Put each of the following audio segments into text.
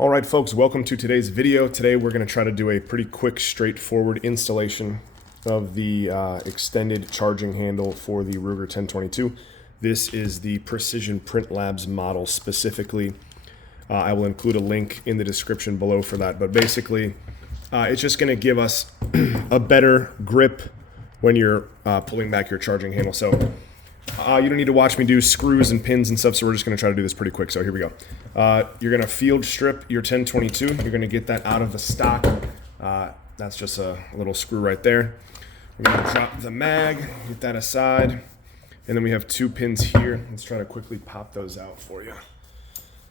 All right, folks, welcome to today's video. Today we're going to try to do a pretty quick, straightforward installation of the extended charging handle for the Ruger 1022. This is the Precision Print Labs model specifically. I will include a link in the description below for that, but basically it's just going to give us a better grip when you're pulling back your charging handle. So you don't need to watch me do screws and pins and stuff, so we're just going to try to do this pretty quick. So here we go. You're going to field strip your 1022. You're going to get that out of the stock. That's just a little screw right there. We're going to drop the mag, get that aside, and then we have two pins here. Let's try to quickly pop those out for you.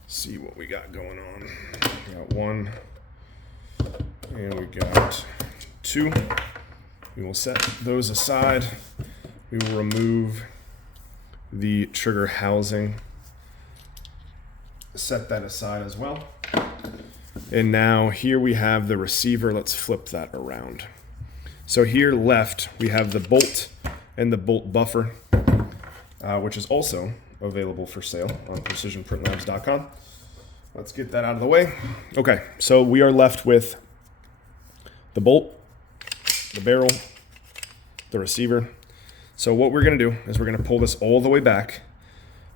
See what we got going on. We got one, and we got two. We will set those aside. We will remove the trigger housing, set that aside as well. And now here we have the receiver. Let's flip that around. So here left we have the bolt and the bolt buffer, which is also available for sale on precisionprintlabs.com. Let's get that out of the way. Okay, so we are left with the bolt, the barrel, the receiver. So what we're going to do is we're going to pull this all the way back,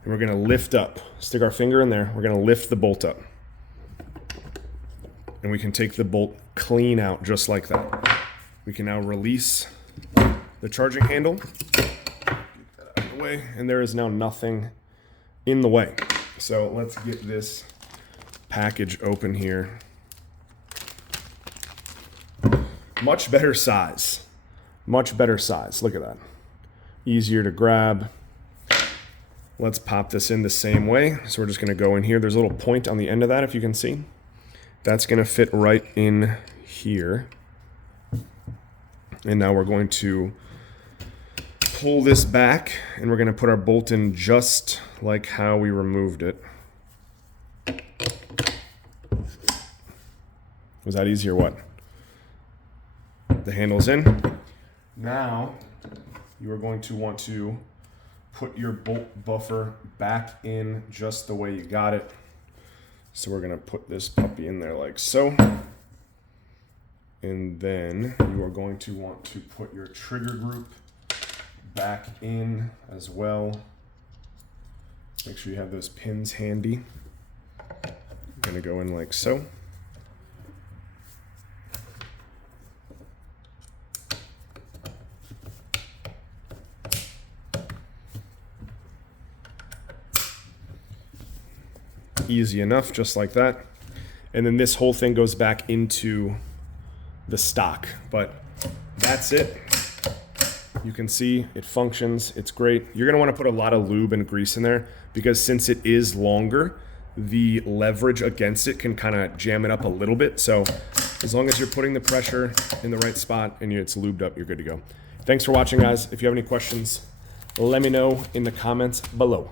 and we're going to lift up. Stick our finger in there. We're going to lift the bolt up. And we can take the bolt clean out just like that. We can now release the charging handle. Get that out of the way. And there is now nothing in the way. So let's get this package open here. Much better size. Much better size. Look at that. Easier to grab. Let's pop this in the same way. So we're just going to go in here. There's a little point on the end of that, if you can see. That's going to fit right in here. And now we're going to pull this back, and we're going to put our bolt in just like how we removed it. Was that easy or what? The handle's in. Now you are going to want to put your bolt buffer back in just the way you got it. So we're going to put this puppy in there like so. And then you are going to want to put your trigger group back in as well. Make sure you have those pins handy. I'm going to go in like so. Easy enough, just like that. And then this whole thing goes back into the stock. But that's it. You can see it functions. It's great. You're going to want to put a lot of lube and grease in there because since it is longer, the leverage against it can kind of jam it up a little bit. So as long as you're putting the pressure in the right spot and it's lubed up, you're good to go. Thanks for watching, guys. If you have any questions, let me know in the comments below.